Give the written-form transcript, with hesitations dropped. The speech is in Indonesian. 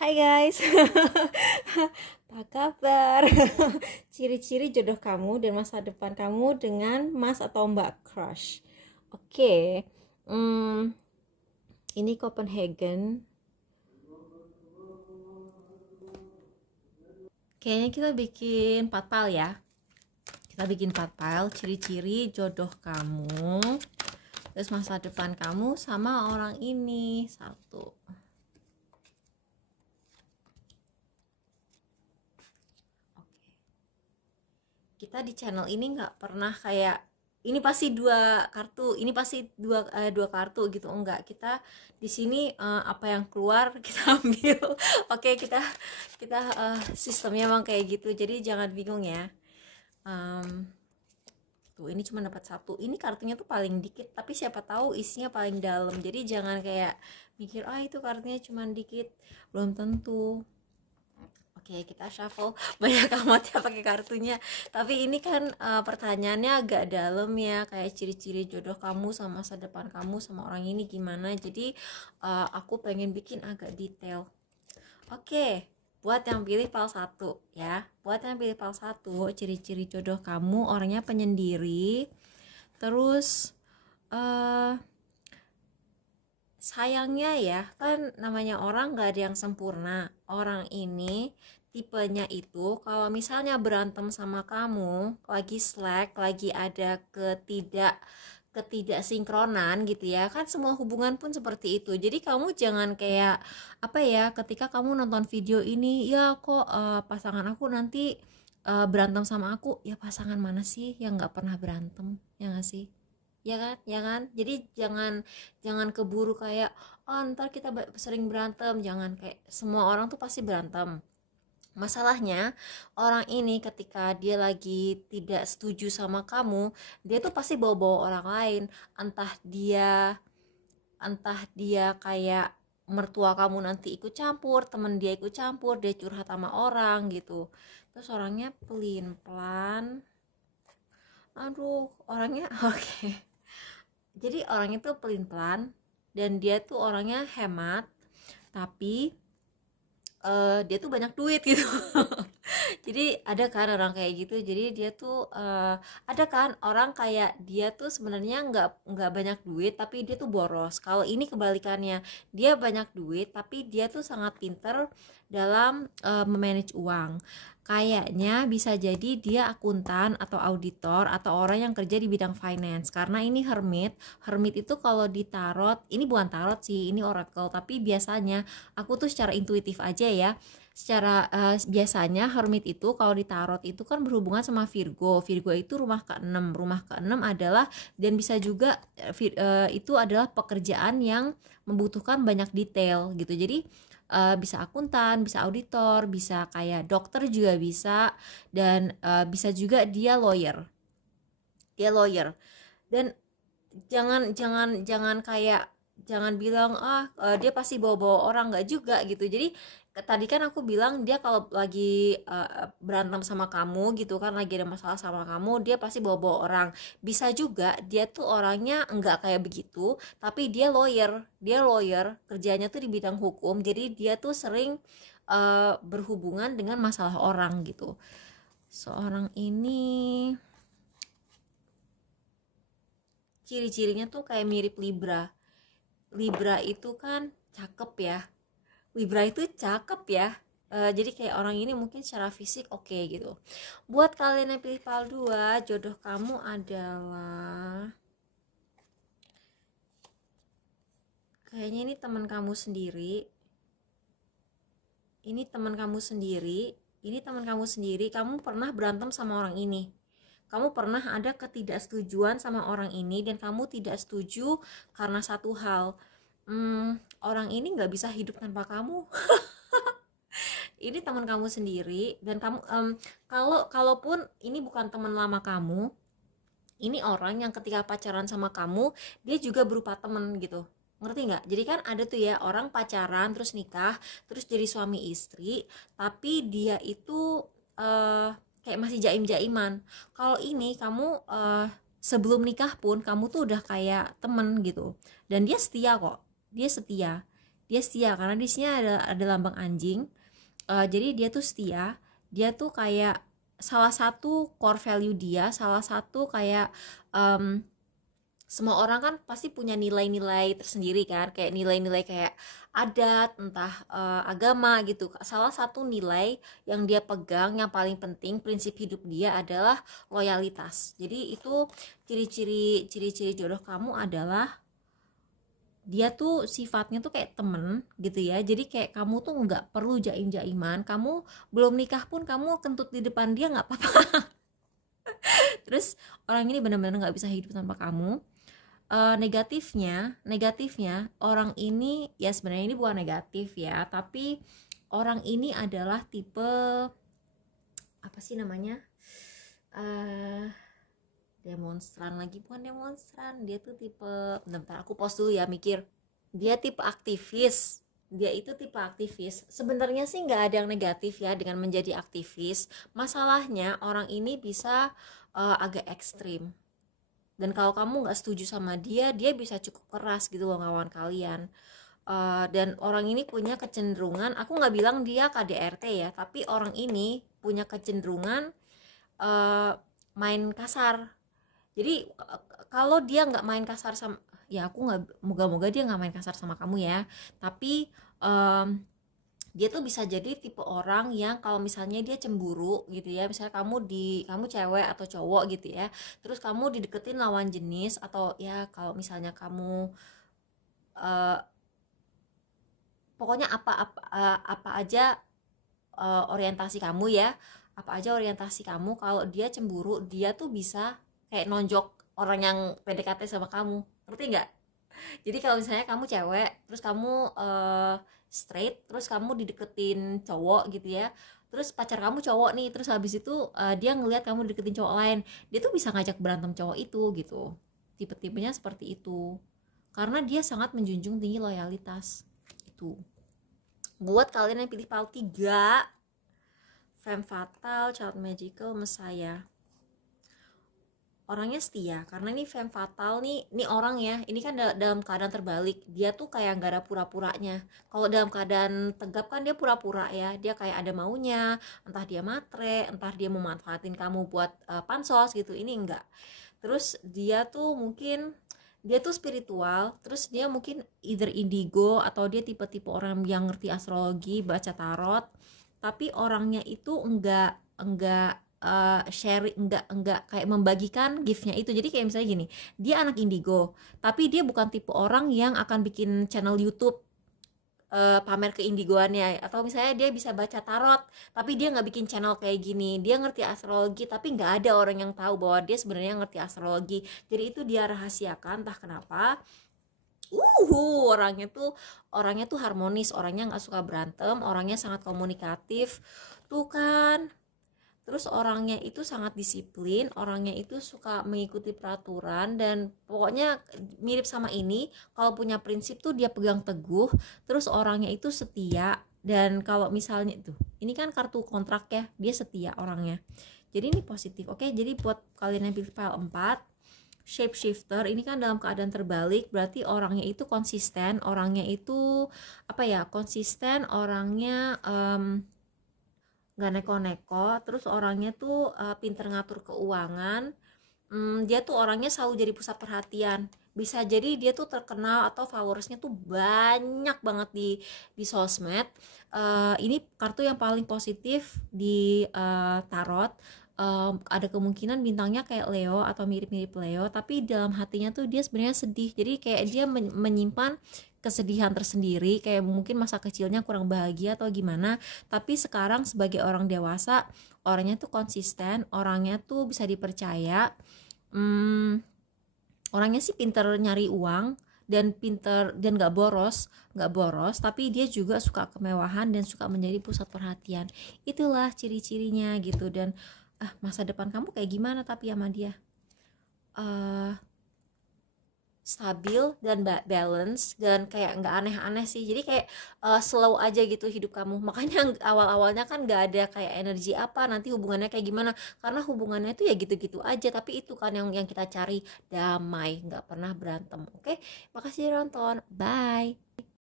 Hai guys, apa kabar? Ciri-ciri jodoh kamu dan masa depan kamu dengan mas atau mbak crush. Oke, ini Copenhagen. Kayaknya kita bikin 4 file ya. Kita bikin 4 file, ciri-ciri jodoh kamu, terus masa depan kamu sama orang ini. Satu. Kita di channel ini nggak pernah kayak ini pasti dua kartu, ini pasti dua kartu gitu, enggak. Kita di sini apa yang keluar kita ambil. Oke, kita sistemnya emang kayak gitu, jadi jangan bingung ya. Tuh, ini cuma dapat satu, ini kartunya tuh paling dikit tapi siapa tahu isinya paling dalam, jadi jangan kayak mikir itu kartunya cuma dikit, belum tentu. Oke, kita shuffle banyak amat ya pakai kartunya. Tapi ini kan pertanyaannya agak dalam ya, kayak ciri-ciri jodoh kamu sama masa depan kamu sama orang ini gimana. Jadi aku pengen bikin agak detail. Oke, buat yang pilih file 1 ya. Buat yang pilih file 1, ciri-ciri jodoh kamu orangnya penyendiri. Terus sayangnya ya, kan namanya orang gak ada yang sempurna. Orang ini tipenya itu kalau misalnya berantem sama kamu, lagi slack, lagi ada ketidaksinkronan gitu ya, kan semua hubungan pun seperti itu. Jadi kamu jangan kayak apa ya, ketika kamu nonton video ini, ya kok pasangan aku nanti berantem sama aku. Ya pasangan mana sih yang gak pernah berantem, ya gak sih? Ya kan, jadi jangan keburu kayak ntar kita sering berantem. Jangan, kayak semua orang tuh pasti berantem. Masalahnya orang ini ketika dia lagi tidak setuju sama kamu, dia tuh pasti bawa-bawa orang lain. Entah dia kayak mertua kamu nanti ikut campur, temen dia ikut campur, dia curhat sama orang gitu. Terus orangnya pelin pelan, orangnya oke. Jadi orangnya tuh pelin pelan dan dia tuh orangnya hemat, tapi dia tuh banyak duit gitu. Jadi ada kan orang kayak gitu. Jadi dia tuh ada kan orang kayak dia tuh sebenarnya nggak banyak duit tapi dia tuh boros. Kalau ini kebalikannya, dia banyak duit tapi dia tuh sangat pinter dalam memanage uang. Kayaknya bisa jadi dia akuntan atau auditor atau orang yang kerja di bidang finance, karena ini hermit. Hermit itu kalau di tarot, ini bukan tarot sih, ini oracle, tapi biasanya aku tuh secara intuitif aja ya, secara biasanya hermit itu kalau di tarot itu kan berhubungan sama Virgo. Virgo itu rumah ke-6. Rumah ke-6 adalah, dan bisa juga itu adalah pekerjaan yang membutuhkan banyak detail gitu. Jadi bisa akuntan, bisa auditor, bisa kayak dokter juga bisa, dan bisa juga dia lawyer. Dan jangan kayak jangan bilang dia pasti bawa-bawa orang, nggak juga gitu. Jadi tadi kan aku bilang dia kalau lagi berantem sama kamu gitu kan, lagi ada masalah sama kamu, dia pasti bawa-bawa orang. Bisa juga dia tuh orangnya nggak kayak begitu, tapi dia lawyer kerjanya tuh di bidang hukum, jadi dia tuh sering berhubungan dengan masalah orang gitu. Seorang ini ciri-cirinya tuh kayak mirip Libra. Libra itu kan cakep ya. Libra itu cakep ya. Jadi kayak orang ini mungkin secara fisik oke gitu. Buat kalian yang pilih file 2, jodoh kamu adalah kayaknya ini teman kamu sendiri. Ini teman kamu sendiri. Kamu pernah berantem sama orang ini. Kamu pernah ada ketidaksetujuan sama orang ini dan kamu tidak setuju karena satu hal. Orang ini nggak bisa hidup tanpa kamu. Ini teman kamu sendiri, dan kamu kalaupun ini bukan teman lama kamu, ini orang yang ketika pacaran sama kamu dia juga berupa teman gitu. Ngerti nggak? Jadi kan ada tuh ya orang pacaran terus nikah terus jadi suami istri, tapi dia itu kayak masih jaim-jaiman. Kalau ini kamu sebelum nikah pun kamu tuh udah kayak temen gitu, dan dia setia kok. dia setia karena di sini ada lambang anjing. Jadi dia tuh setia, dia tuh kayak salah satu core value dia, salah satu kayak semua orang kan pasti punya nilai-nilai tersendiri kan, kayak nilai-nilai kayak adat, entah agama gitu. Salah satu nilai yang dia pegang yang paling penting, prinsip hidup dia adalah loyalitas. Jadi itu ciri-ciri jodoh kamu adalah dia tuh sifatnya tuh kayak temen gitu ya. Jadi kayak kamu tuh nggak perlu jaim-jaiman, kamu belum nikah pun kamu kentut di depan dia nggak apa-apa. Terus orang ini benar-benar nggak bisa hidup tanpa kamu. Negatifnya orang ini ya, sebenarnya ini bukan negatif ya, tapi orang ini adalah tipe apa sih namanya, demonstran lagi, bukan demonstran, dia tuh tipe, bentar aku pause dulu ya mikir. Dia tipe aktivis, dia itu tipe aktivis. Sebenarnya sih nggak ada yang negatif ya dengan menjadi aktivis. Masalahnya orang ini bisa agak ekstrim, dan kalau kamu nggak setuju sama dia bisa cukup keras gitu loh ngelawan kalian. Dan orang ini punya kecenderungan, aku nggak bilang dia KDRT ya, tapi orang ini punya kecenderungan main kasar. Jadi kalau dia nggak main kasar sama, ya aku nggak, moga-moga dia nggak main kasar sama kamu ya, tapi dia tuh bisa jadi tipe orang yang kalau misalnya dia cemburu gitu ya, misalnya kamu cewek atau cowok gitu ya, terus kamu dideketin lawan jenis, atau ya kalau misalnya kamu pokoknya apa aja orientasi kamu ya, apa aja orientasi kamu, kalau dia cemburu dia tuh bisa kayak nonjok orang yang PDKT sama kamu, ngerti nggak? Jadi kalau misalnya kamu cewek terus kamu straight, terus kamu dideketin cowok gitu ya, terus pacar kamu cowok nih, terus habis itu dia ngelihat kamu dideketin cowok lain, dia tuh bisa ngajak berantem cowok itu gitu. Tipe-tipenya seperti itu karena dia sangat menjunjung tinggi loyalitas. Itu buat kalian yang pilih PAL 3, Femme Fatale, Child Magical, Messiah, orangnya setia karena ini femme fatale nih orang ya, ini kan dalam keadaan terbalik, dia tuh kayak nggak ada pura-puranya. Kalau dalam keadaan tegap kan dia pura-pura ya, dia kayak ada maunya, entah dia matre, entah dia memanfaatin kamu buat pansos gitu, ini enggak. Terus dia tuh mungkin dia tuh spiritual, terus dia mungkin either indigo atau dia tipe-tipe orang yang ngerti astrologi, baca tarot, tapi orangnya itu enggak sharing, enggak kayak membagikan giftnya itu. Jadi kayak misalnya gini, dia anak indigo tapi dia bukan tipe orang yang akan bikin channel YouTube pamer keindigoannya, atau misalnya dia bisa baca tarot tapi dia nggak bikin channel kayak gini. Dia ngerti astrologi tapi nggak ada orang yang tahu bahwa dia sebenarnya ngerti astrologi, jadi itu dia rahasiakan entah kenapa. Orangnya tuh harmonis, orangnya nggak suka berantem, orangnya sangat komunikatif tuh kan. Terus orangnya itu sangat disiplin, orangnya itu suka mengikuti peraturan, dan pokoknya mirip sama ini, kalau punya prinsip tuh dia pegang teguh. Terus orangnya itu setia, dan kalau misalnya tuh, ini kan kartu kontrak ya, dia setia orangnya. Jadi ini positif. Oke, jadi buat kalian yang pilih file 4, shapeshifter ini kan dalam keadaan terbalik, berarti orangnya itu konsisten, orangnya itu apa ya, konsisten, orangnya nggak neko-neko, terus orangnya tuh pinter ngatur keuangan. Dia tuh orangnya selalu jadi pusat perhatian, bisa jadi dia tuh terkenal atau followersnya tuh banyak banget di sosmed. Ini kartu yang paling positif di tarot. Ada kemungkinan bintangnya kayak Leo atau mirip-mirip Leo, tapi dalam hatinya tuh dia sebenarnya sedih. Jadi kayak dia menyimpan kesedihan tersendiri, kayak mungkin masa kecilnya kurang bahagia atau gimana, tapi sekarang sebagai orang dewasa, orangnya tuh konsisten, orangnya tuh bisa dipercaya. Orangnya sih pinter nyari uang dan pinter dan nggak boros, tapi dia juga suka kemewahan dan suka menjadi pusat perhatian. Itulah ciri-cirinya gitu. Dan masa depan kamu kayak gimana tapi sama dia? Stabil dan balance, dan kayak nggak aneh-aneh sih, jadi kayak slow aja gitu hidup kamu. Makanya awal-awalnya kan nggak ada kayak energi apa nanti hubungannya kayak gimana, karena hubungannya itu ya gitu-gitu aja, tapi itu kan yang kita cari, damai, nggak pernah berantem. Oke, makasih udah nonton, bye.